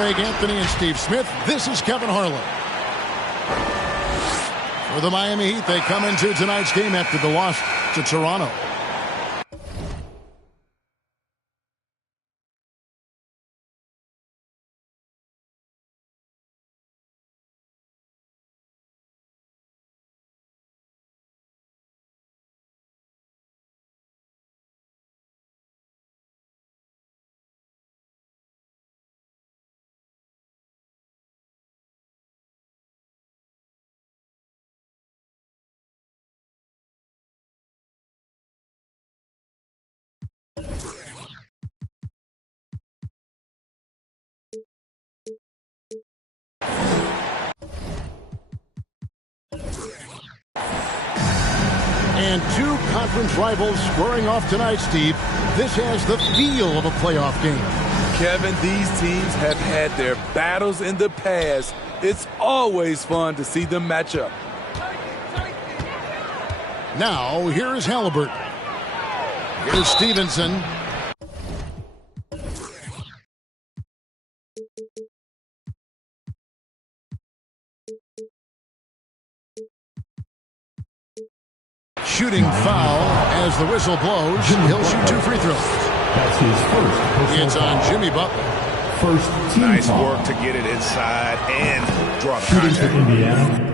Greg Anthony and Steve Smith, this is Kevin Harlan. For the Miami Heat, they come into tonight's game after the loss to Toronto. And two conference rivals squaring off tonight, Steve. This has the feel of a playoff game. Kevin, these teams have had their battles in the past. It's always fun to see them match up. Now, here is Halliburton. Here's Stevenson. Shooting foul as the whistle blows. He'll shoot 2 free throws. That's his first. It's on Jimmy Butler. First team nice foul. work to get it inside and drop Shooting for contact. Indiana.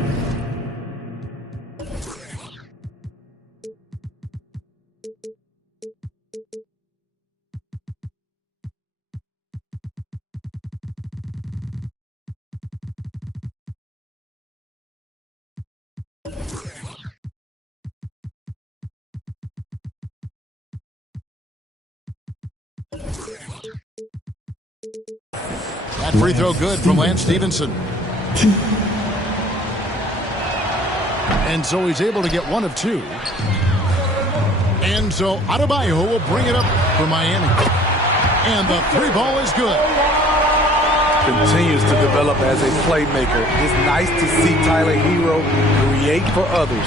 That free throw good from Lance Stevenson. And so he's able to get 1 of 2. And so Adebayo will bring it up for Miami. And the 3 ball is good. Continues to develop as a playmaker. It's nice to see Tyler Hero create for others.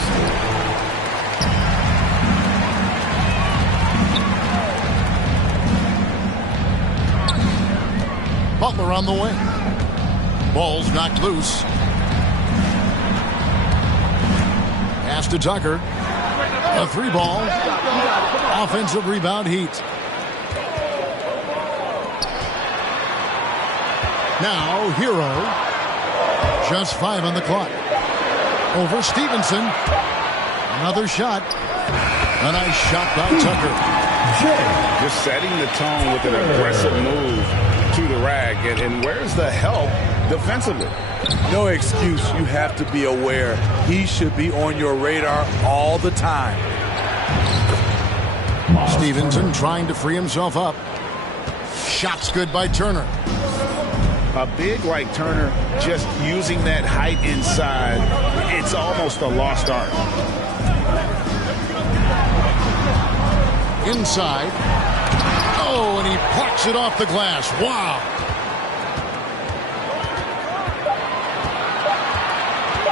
Butler on the wing. Ball's knocked loose. Pass to Tucker. A 3 ball. Offensive rebound, Heat. Now Hero. Just 5 on the clock. Over Stevenson. Another shot. A nice shot by Tucker. Just setting the tone with an aggressive move to the rag. And where's the help defensively? No excuse. You have to be aware. He should be on your radar all the time. Stevenson trying to free himself up. Shot's good by Turner. A big like Turner, just using that height inside, it's almost a lost art. Inside. Oh, and he plucks it off the glass. Wow.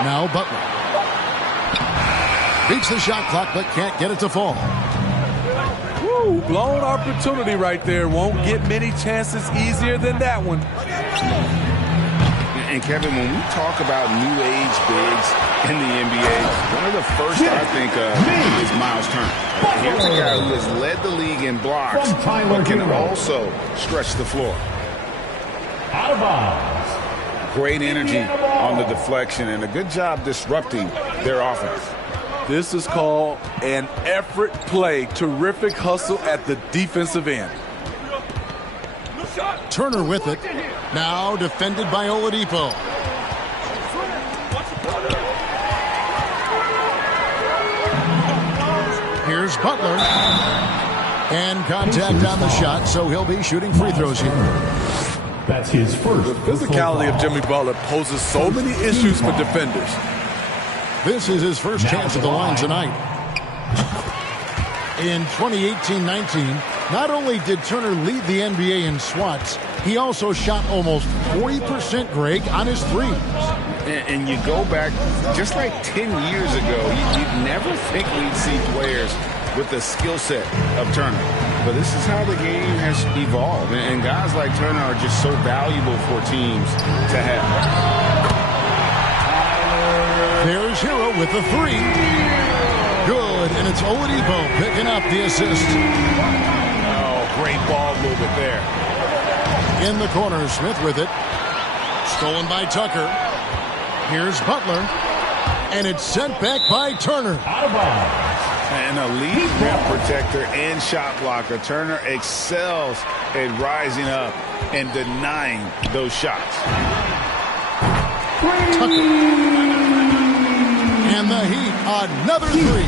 Now Butler. Beats the shot clock, but can't get it to fall. Woo, blown opportunity right there. Won't get many chances easier than that one. And Kevin, when we talk about new age bigs in the NBA, one of the first I think of is Miles Turner. Here's a guy who has led the league in blocks, but can also stretch the floor. Out of bounds. Great energy on the deflection and a good job disrupting their offense. This is called an effort play. Terrific hustle at the defensive end. Turner with it. Now defended by Oladipo. Here's Butler. And contact on the shot, so he'll be shooting free throws here. That's his first. The physicality of Jimmy Butler poses so many issues for defenders. This is his first chance at the line tonight. In 2018-19, not only did Turner lead the NBA in swats, he also shot almost 40%, Greg, on his threes. And you go back just like 10 years ago, you'd never think we'd see players with the skill set of Turner. but this is how the game has evolved. And guys like Turner are just so valuable for teams to have. There's Hero with the three. Good, and it's Oladipo picking up the assist. Oh, great ball movement there. In the corner, Smith with it. Stolen by Tucker. Here's Butler. And it's sent back by Turner. Out of bounds. An elite rim protector and shot blocker. Turner excels at rising up and denying those shots. Tucker. And the Heat, another three.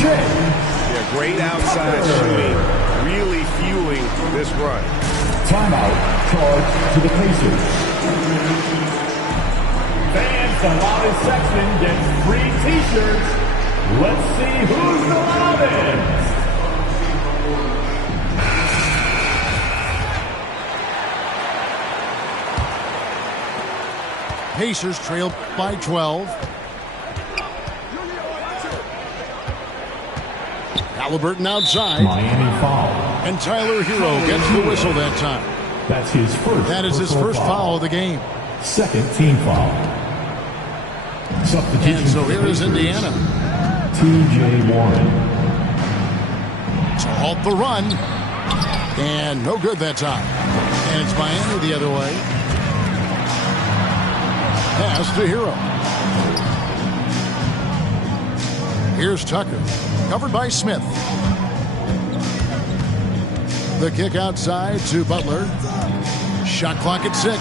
Yeah, great outside shooting, really fueling this run. Timeout. Charge to the Pacers. Fans, the loudest section gets free T-shirts. Let's see who's the loudest. Pacers trail by 12. Halliburton outside. Miami foul. And Tyler Hero gets the whistle that time. That's his first. That is his first foul of the game. Second team foul. Substitution. And so here is Indiana. GM1. To halt the run. And no good that time. And it's Miami the other way. Pass to Hero. Here's Tucker. Covered by Smith. The kick outside to Butler. Shot clock at 6.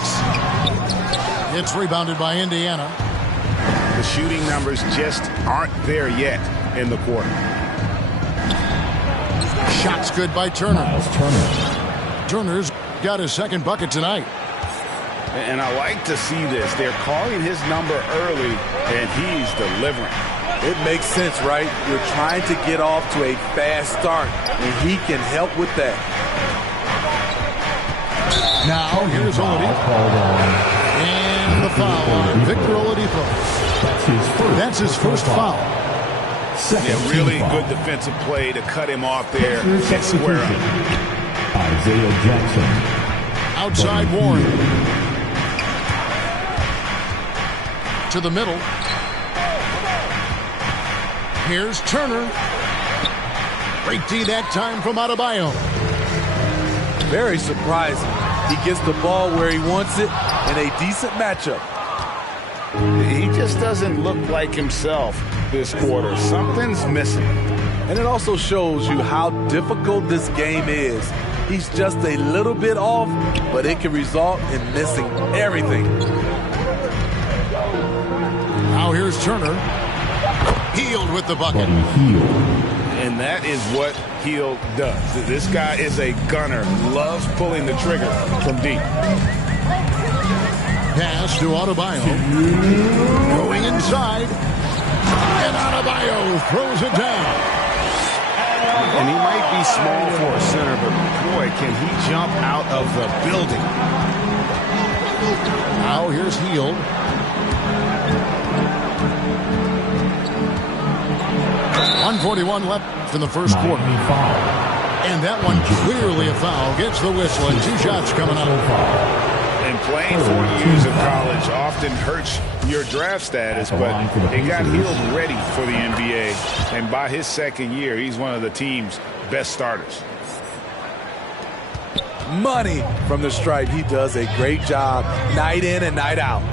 It's rebounded by Indiana. The shooting numbers just aren't there yet in the quarter. Shot's good by Turner. Miles Turner. Turner's got his second bucket tonight. And I like to see this. They're calling his number early, and he's delivering. It makes sense, right? You're trying to get off to a fast start, and he can help with that. Now, here's Oladipo. And the foul on Victor Oladipo. That's his first foul. Yeah, really good defensive play to cut him off there and square up. Isaiah Jackson. Outside Warren. To the middle. Here's Turner. Great D that time from Adebayo. Very surprising. He gets the ball where he wants it in a decent matchup. He just doesn't look like himself this quarter. Something's missing. And it also shows you how difficult this game is. He's just a little bit off, but it can result in missing everything. Now here's Turner. Healed with the bucket. And that is what Hield does. This guy is a gunner. Loves pulling the trigger from deep. Pass to Adebayo. Going inside. And Adebayo throws it down. And he might be small for a center, but boy, can he jump out of the building. Now here's Hield. 1:41 left in the first quarter. And that one clearly a foul. Gets the whistle and 2 shots coming out. And playing 4 years of college often hurts your draft status, but it got Hield ready for the NBA. And by his second year, he's one of the team's best starters. Money from the stripe. He does a great job night in and night out.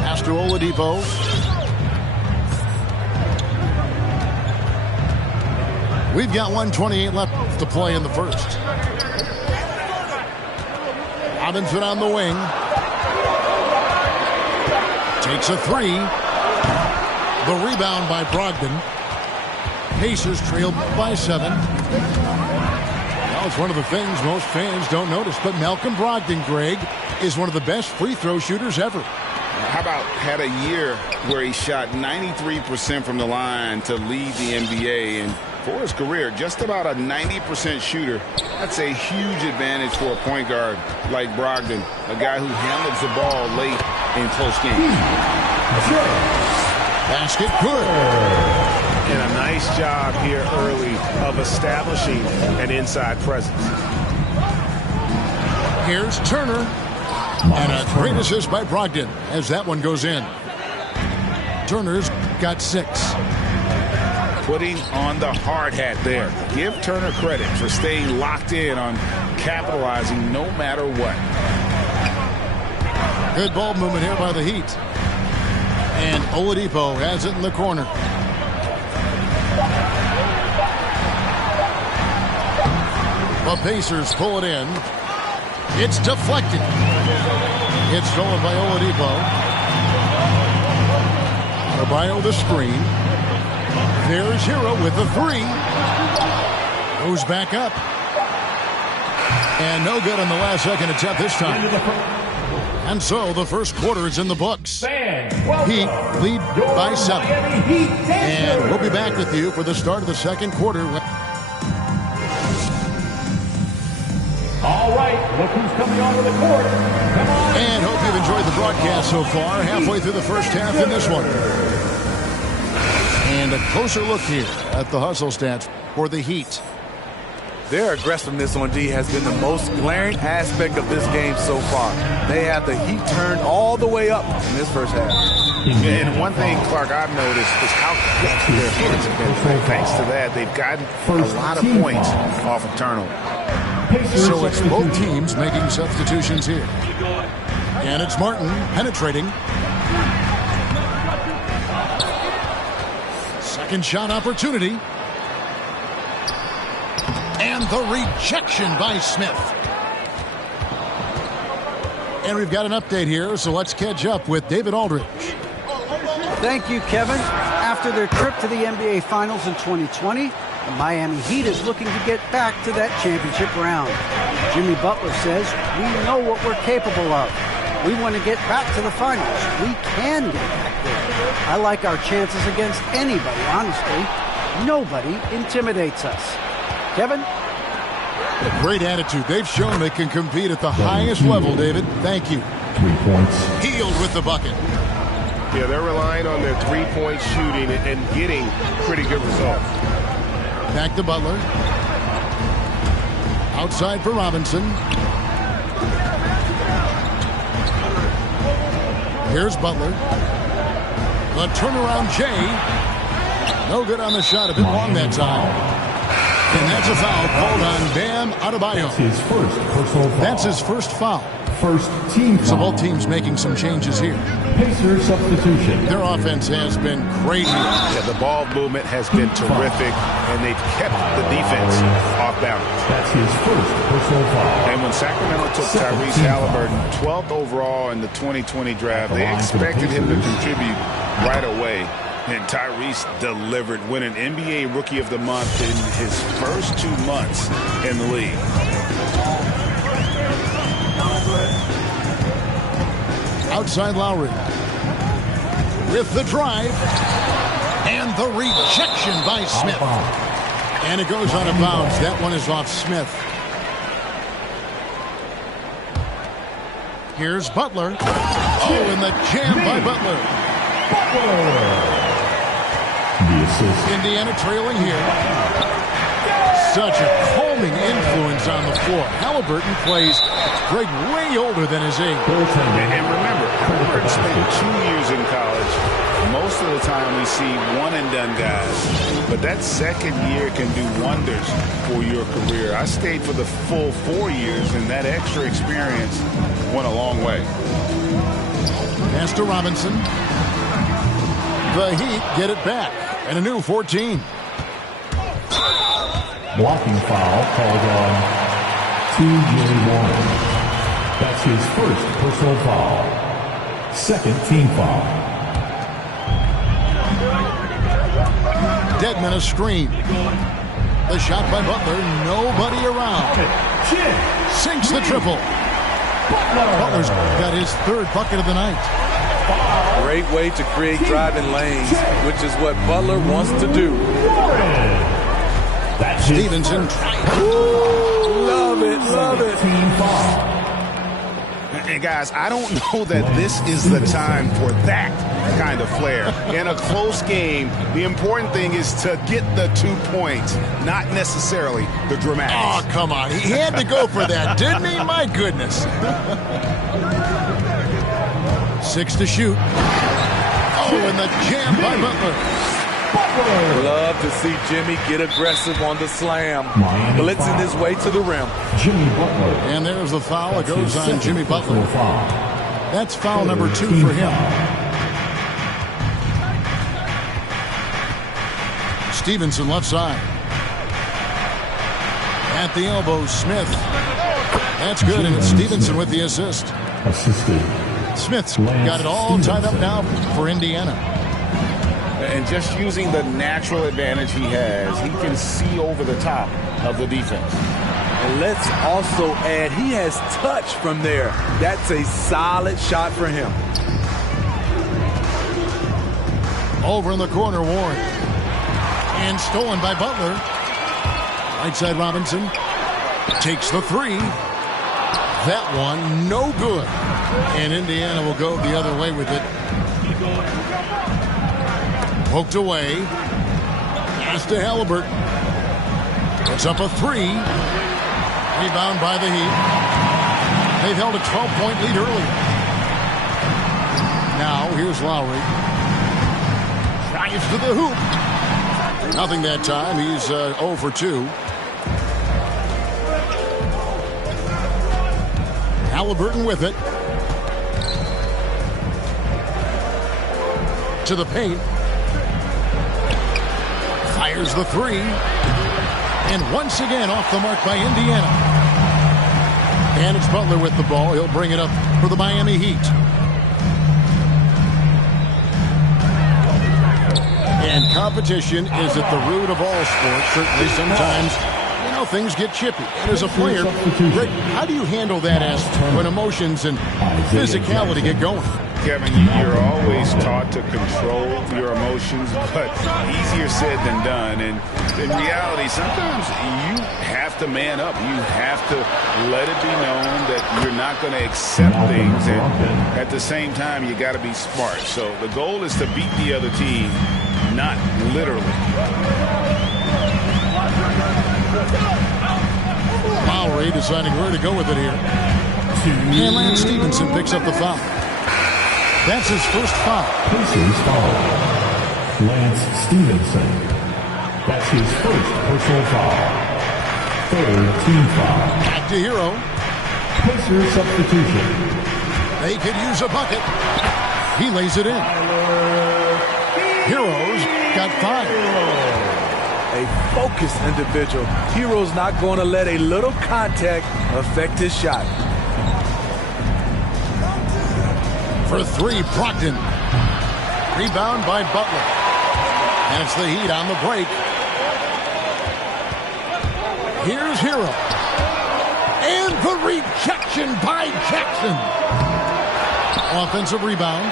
Pass to Oladipo. We've got 1:28 left to play in the first. Robinson on the wing. Takes a 3. The rebound by Brogdon. Pacers trail by 7. Now it's one of the things most fans don't notice, but Malcolm Brogdon, Greg, is one of the best free throw shooters ever. How about had a year where he shot 93% from the line to lead the NBA, and for his career, just about a 90% shooter. That's a huge advantage for a point guard like Brogdon, a guy who handles the ball late in close games. Basket good. And a nice nice job here early of establishing an inside presence. Here's Turner. And a great assist by Brogdon as that one goes in. Turner's got 6. Putting on the hard hat there. Give Turner credit for staying locked in on capitalizing no matter what. Good ball movement here by the Heat. And Oladipo has it in the corner. The Pacers pull it in. It's deflected. It's stolen by Oladipo. Adebayo the screen. There's Hero with the 3. Goes back up. And no good on the last second attempt this time. And so the first quarter is in the books. Heat lead by 7. And we'll be back with you for the start of the second quarter. All right, look who's coming onto the court. Come on. And hope you've enjoyed the broadcast so far. Halfway through the first half in this one. And a closer look here at the hustle stats for the Heat. Their aggressiveness on D has been the most glaring aspect of this game so far. They have the heat turned all the way up in this first half. And one thing, Clark, I've noticed is how quick their hands have been. Thanks to that, they've gotten a lot of points off of turnover. So it's both teams making substitutions here. And it's Martin penetrating. Second shot opportunity. And the rejection by Smith. And we've got an update here, so let's catch up with David Aldridge. Thank you, Kevin. After their trip to the NBA Finals in 2020, the Miami Heat is looking to get back to that championship round. Jimmy Butler says, we know what we're capable of. We want to get back to the finals. We can get back there. I like our chances against anybody, honestly. Nobody intimidates us. Kevin? A great attitude. They've shown they can compete at the highest level, David. Thank you. 3 points. Healed with the bucket. Yeah, they're relying on their three-point shooting and getting pretty good results. Back to Butler. Outside for Robinson. Here's Butler. The turnaround Jay. No good on the shot. A bit long that time. And that's a foul called on Bam Adebayo. His first personal foul. That's his first foul. First team foul. So both teams making some changes here. Pacers substitution. Their offense has been great here. Yeah, the ball movement has been terrific, and they've kept the defense off balance. That's his first personal foul. And when Sacramento took Tyrese Halliburton 12th overall in the 2020 draft, they expected him to contribute right away. And Tyrese delivered, winning NBA Rookie of the Month in his first 2 months in the league. Outside Lowry. With the drive. And the rejection by Smith. And it goes out of bounds. That one is off Smith. Here's Butler. Oh, and the jam by Butler. Indiana trailing here. Such a calming influence on the floor. Halliburton plays Greg way older than his age. And remember, Halliburton spent 2 years in college. Most of the time we see one-and-done guys. But that second year can do wonders for your career. I stayed for the full 4 years, and that extra experience went a long way. Pass to Robinson. The Heat get it back. And a new 14. Blocking foul called on GM1. That's his first personal foul. Second team foul. Dedmon a screen. The shot by Butler. Nobody around. Sinks the triple. Butler's got his third bucket of the night. Great way to create driving lanes, which is what Butler wants to do. Stevenson. Ooh, love it, love it. And guys, I don't know that this is the time for that kind of flair. In a close game, the important thing is to get the 2 points, not necessarily the dramatics. Oh, come on. He had to go for that, didn't he? My goodness. 6 to shoot. Oh, and the jam by Butler. Love to see Jimmy get aggressive on the slam, blitzing his way to the rim. Jimmy Butler. And there's the foul. It goes on Jimmy Butler. That's foul number 2 for him. Stevenson left side. At the elbow, Smith. That's good, and it's Stevenson with the assist. Smith's got it all tied up now for Indiana. And just using the natural advantage he has, he can see over the top of the defense. And let's also add, he has touch from there. That's a solid shot for him. Over in the corner, Warren. And stolen by Butler. Right side, Robinson. Takes the 3. That one, no good. And Indiana will go the other way with it. Poked away. Pass to Halliburton. Puts up a 3. Rebound by the Heat. They've held a 12-point lead early. Now, here's Lowry. Drives to the hoop. Nothing that time. He's 0 for 2. Halliburton with it. To the paint. Fires the 3. And once again off the mark by Indiana. And it's Butler with the ball. He'll bring it up for the Miami Heat. And competition is at the root of all sports. Certainly sometimes, things get chippy. And as a player, Rick, how do you handle that as when emotions and physicality get going? Kevin, you're always taught to control your emotions, but easier said than done. And in reality, sometimes you have to man up. You have to let it be known that you're not going to accept things. And at the same time, you got to be smart. So the goal is to beat the other team, not literally. Lowry deciding where to go with it here. And Lance Stevenson picks up the foul. That's his first foul. Pacers foul. Lance Stevenson. That's his first personal foul. Third team foul. Back to Hero. Pacers substitution. They could use a bucket. He lays it in. Hero's got 5. A focused individual. Hero's not going to let a little contact affect his shot. For 3, Brogdon. Rebound by Butler. And it's the Heat on the break. Here's Hero. And the rejection by Jackson. Offensive rebound.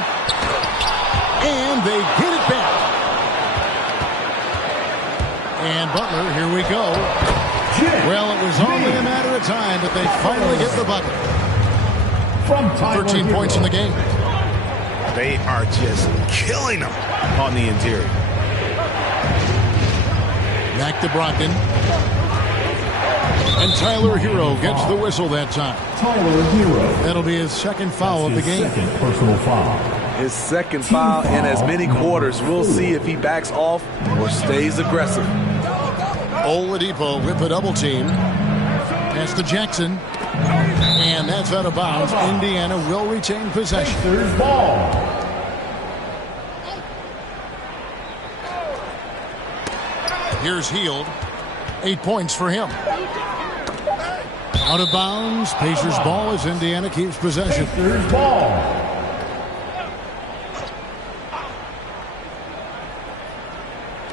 And they get it back. And Butler, here we go. Well, it was only a matter of time, but they finally get the bucket. 13 points in the game. They are just killing them on the interior. Back to Brogdon. And Tyler Hero gets the whistle that time. Tyler Hero. That'll be his second foul of the game. Second personal foul. His second foul in as many quarters. We'll see if he backs off or stays aggressive. Oladipo with the double team. Pass to Jackson. And that's out of bounds. Indiana will retain possession. There's ball. Here's Hield. 8 points for him. Out of bounds. Pacers ball as Indiana keeps possession. There's ball.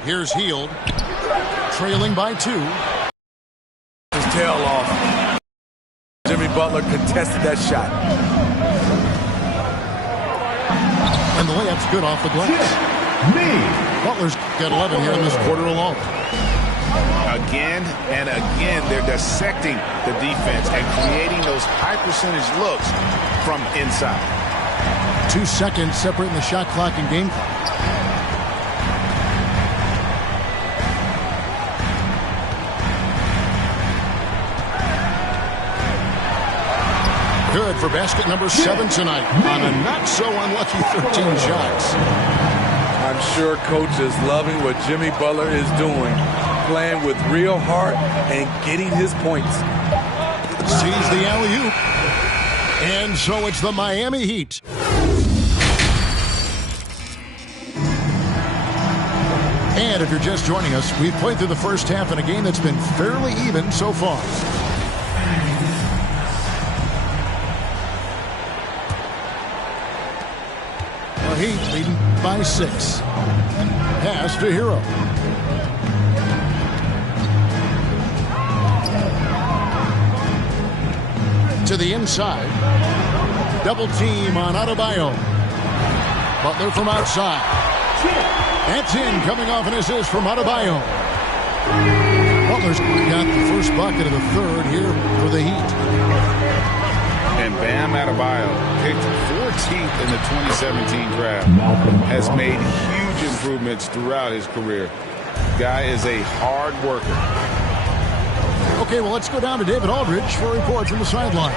Here's Hield. Trailing by 2. His tail off. Jimmy Butler contested that shot. And the layup's good off the glass. Butler's got 11 here in this quarter alone. Again and again, they're dissecting the defense and creating those high percentage looks from inside. 2 seconds separating the shot clock and game clock. Good for basket number 7 tonight on a not-so-unlucky 13 shots. I'm sure coach is loving what Jimmy Butler is doing, playing with real heart and getting his points. Sees the alley-oop. And so it's the Miami Heat. And if you're just joining us, we've played through the first half in a game that's been fairly even so far. The Heat leading by 6. Pass to Hero. To the inside. Double team on Adebayo. Butler from outside. That's in, coming off an assist from Adebayo. Butler's got the first bucket of the third here for the Heat. And Bam Adebayo, picked 14th in the 2017 draft, has made huge improvements throughout his career. Guy is a hard worker. Okay, well, let's go down to David Aldridge for a report from the sideline.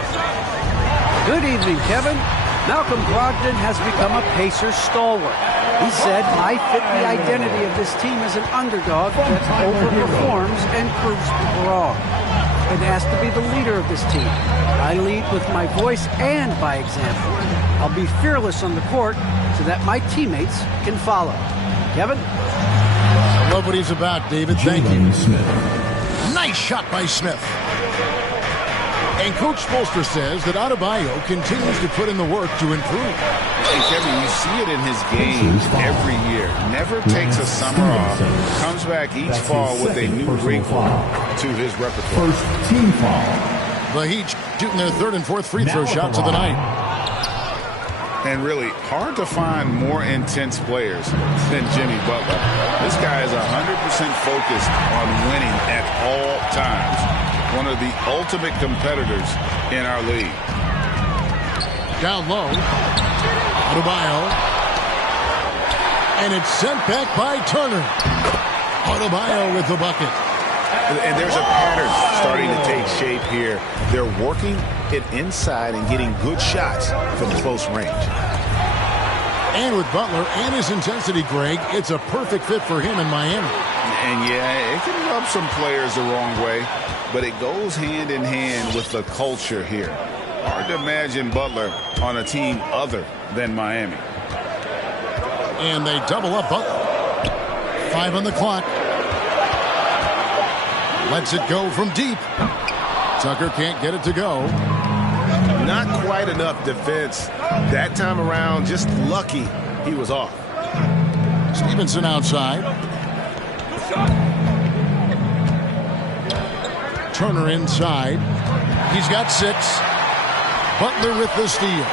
Good evening, Kevin. Malcolm Brogdon has become a Pacers stalwart. He said, I fit the identity of this team as an underdog that overperforms and proves people wrong. And asked to be the leader of this team. I lead with my voice and by example. I'll be fearless on the court so that my teammates can follow. Kevin? I love what he's about, David. Thank you. Nice shot by Smith. And Coach Spoelstra says that Adebayo continues to put in the work to improve. And Kevin, you see it in his game every year. Never takes a summer off. Comes back each fall with a new wrinkle to his repertoire. First team foul. The Heat shooting their third and fourth free throw shots of the night. And really, hard to find more intense players than Jimmy Butler. This guy is 100% focused on winning at all times. One of the ultimate competitors in our league. Down low. Adebayo. And it's sent back by Turner. Adebayo with the bucket. And there's a pattern starting to take shape here. They're working it inside and getting good shots from close range. And with Butler and his intensity, Greg, it's a perfect fit for him in Miami. And yeah, it can rub some players the wrong way, but it goes hand in hand with the culture here. Hard to imagine Butler on a team other than Miami. And they double up Butler. 5 on the clock. Lets it go from deep. Tucker can't get it to go. Not quite enough defense. That time around, just lucky he was off. Stevenson outside. Turner inside. He's got 6. Butler with the steal.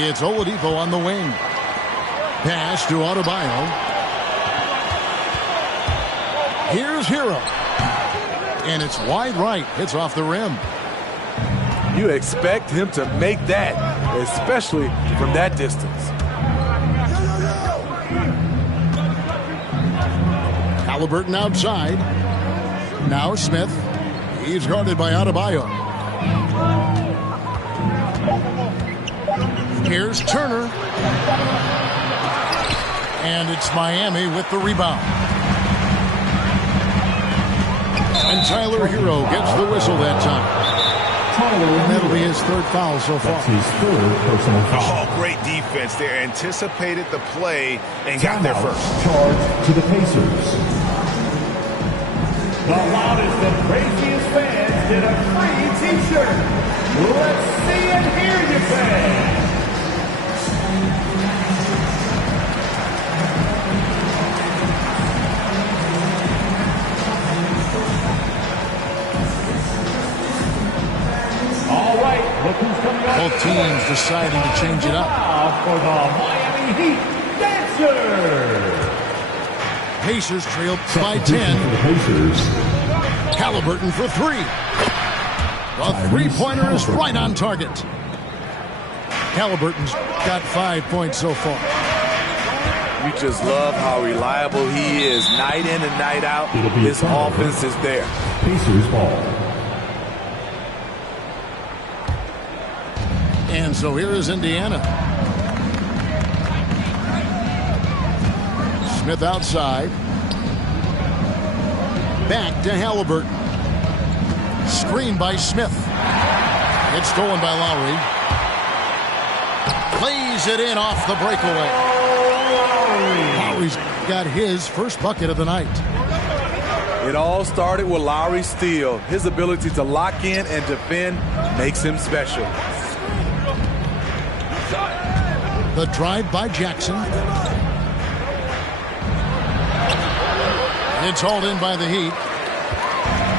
It's Oladipo on the wing. Pass to Adebayo. Here's Hero. And it's wide right. It's off the rim. You expect him to make that, especially from that distance. Halliburton outside. Now Smith. He's guarded by Adebayo. Here's Turner. And it's Miami with the rebound. And Tyler Hero gets the whistle that time. And that'll be his third foul so far. That's his third personal foul. Oh, great defense there. Anticipated the play and got there first. Charge to the Pacers. The loudest and craziest fans get a free T-shirt. Let's see and hear you, fans. All right, look who's coming up. Both teams deciding to change it up. Now for the Miami Heat Dancers. Pacers trail by 10. Pacers. Halliburton for 3. A three-pointer is right on target. Halliburton's got 5 points so far. You just love how reliable he is night in and night out. His offense is there. Pacers ball. And so here is Indiana. Smith outside. Back to Halliburton. Screen by Smith. It's stolen by Lowry. Plays it in off the breakaway. Lowry's got his first bucket of the night. It all started with Lowry's steal. His ability to lock in and defend makes him special. The drive by Jackson. It's hauled in by the Heat.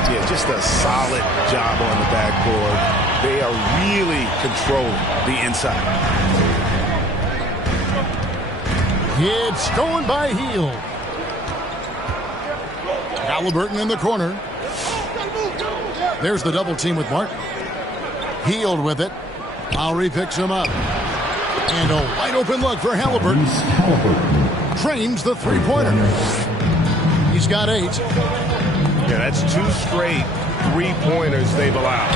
Yeah, just a solid job on the backboard. They are really controlling the inside. It's stolen by Hield. Halliburton in the corner. There's the double team with Martin. Hield with it. Lowry picks him up. And a wide open look for Halliburton. Trains the three-pointer. He's got 8. Yeah, that's 2 straight three-pointers they've allowed.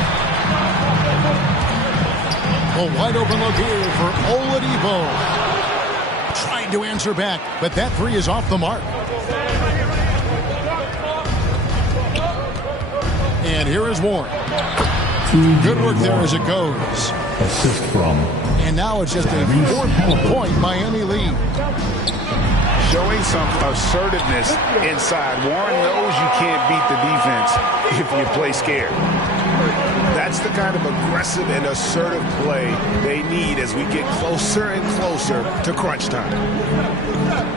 A wide open look here for Oladipo. Trying to answer back, but that 3 is off the mark. And here is Warren. Good work there as it goes. Assist from. And now it's just a 4-point Miami lead. Showing some assertiveness inside. Warren knows you can't beat the defense if you play scared. That's the kind of aggressive and assertive play they need as we get closer and closer to crunch time.